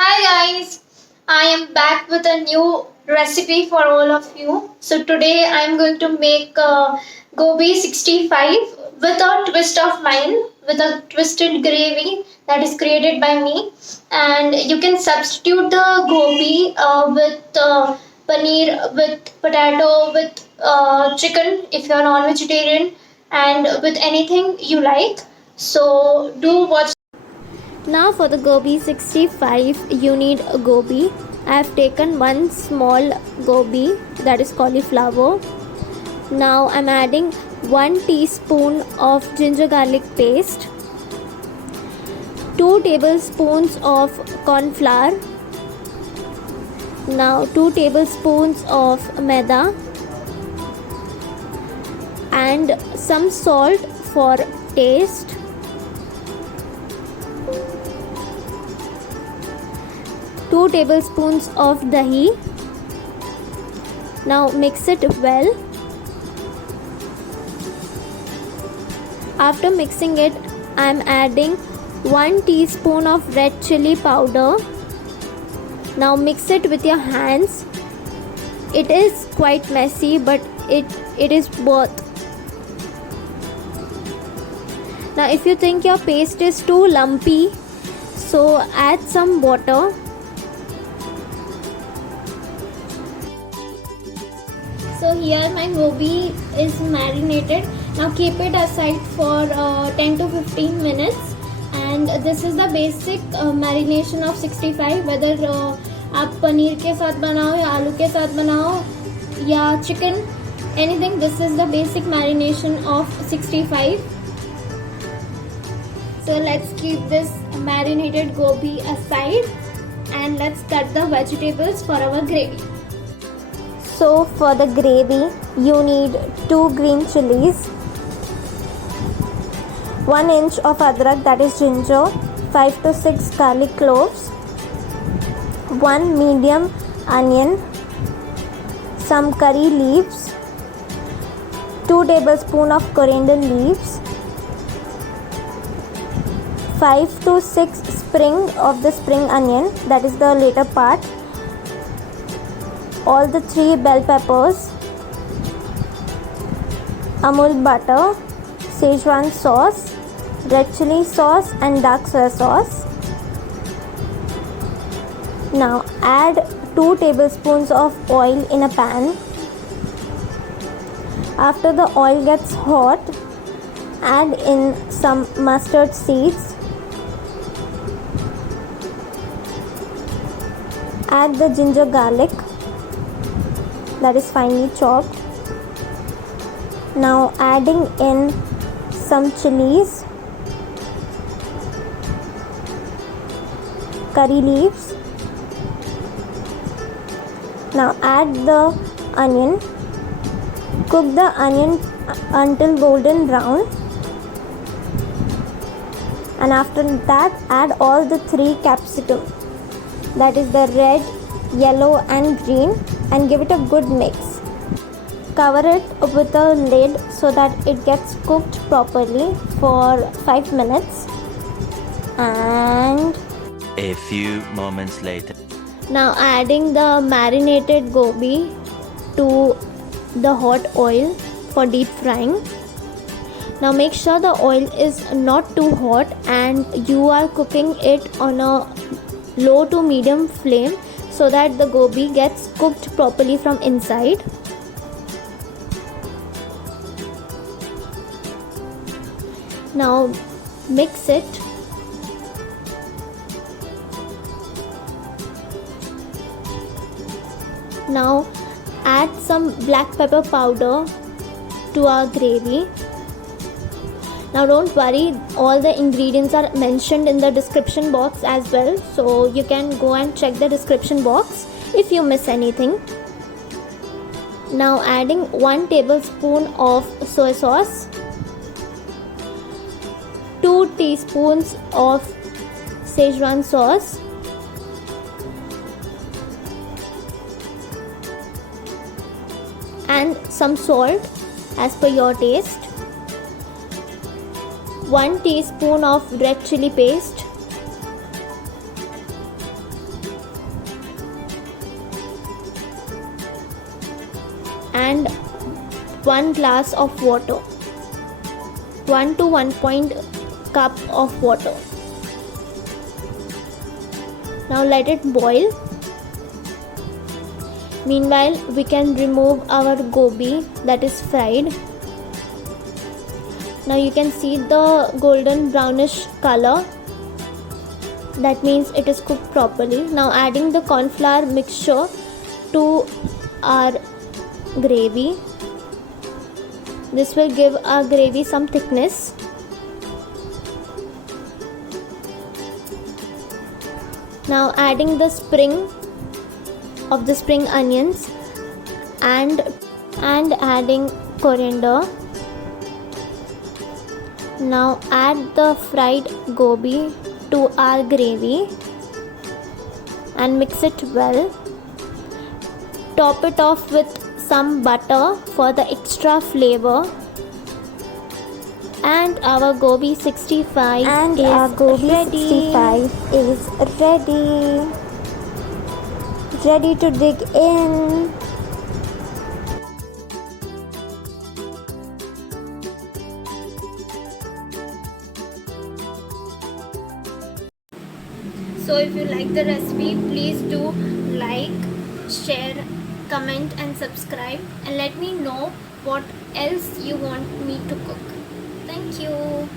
Hi guys, I am back with a new recipe for all of you. So today I am going to make gobi 65 with a twist of mine, with a twisted gravy that is created by me. And you can substitute the gobi with paneer, with potato, with chicken if you are non-vegetarian, and with anything you like. So do watch. Now for the gobi 65 you need a gobi. I have taken one small gobi, that is cauliflower. Now I'm adding 1 teaspoon of ginger garlic paste, 2 tablespoons of corn flour, now 2 tablespoons of maida, and some salt for taste. Two tablespoons of dahi. Now mix it well. After mixing it, I am adding 1 teaspoon of red chili powder. Now mix it with your hands. It is quite messy, but it is worth. Now if you think your paste is too lumpy, so add some water. So here my gobi is marinated. Now keep it aside for 10 to 15 minutes. And this is the basic marination of 65. Whether आप पनीर के साथ बनाओ या आलू के साथ बनाओ या chicken, anything, this is the basic marination of 65. So let's keep this marinated gobi aside and let's cut the vegetables for our gravy. So for the gravy you need 2 green chilies, 1 inch of adrak, that is ginger, 5 to 6 garlic cloves, 1 medium onion, some curry leaves, 2 tablespoons of coriander leaves, 5 to 6 spring of the spring onion, that is the later part, all the 3 bell peppers, Amul butter, Szechuan sauce, red chili sauce and dark soy sauce. Now add 2 tablespoons of oil in a pan. After the oil gets hot, add in some mustard seeds. Add the ginger garlic, that is finely chopped. Now adding in some chilies, curry leaves. Now add the onion. Cook the onion until golden brown. And after that add all the 3 capsicum, that is the red, yellow and green, and give it a good mix. Cover it with a lid so that it gets cooked properly for 5 minutes. And a few moments later. Now adding the marinated gobi to the hot oil for deep frying. Now make sure the oil is not too hot and you are cooking it on a low to medium flame so that the gobi gets cooked properly from inside. Now mix it. Now add some black pepper powder to our gravy. Now don't worry, all the ingredients are mentioned in the description box as well, so you can go and check the description box if you miss anything. Now adding 1 tablespoon of soy sauce, 2 teaspoons of Szechuan sauce, and some salt as per your taste, 1 teaspoon of red chili paste, 1 glass of water, 1 to 1 cup of water. Now let it boil. Meanwhile, we can remove our gobi that is fried. Now you can see the golden brownish color. That means it is cooked properly. Now adding the corn flour mixture to our gravy. This will give our gravy some thickness. Now adding the spring onions and adding coriander. Now add the fried gobi to our gravy and mix it well. Top it off with some butter for the extra flavor. And our gobi 65 And is our gobi ready. 65 is ready to dig in. So if you like the recipe, please do like, share, comment and subscribe, and let me know what else you want me to cook. Thank you.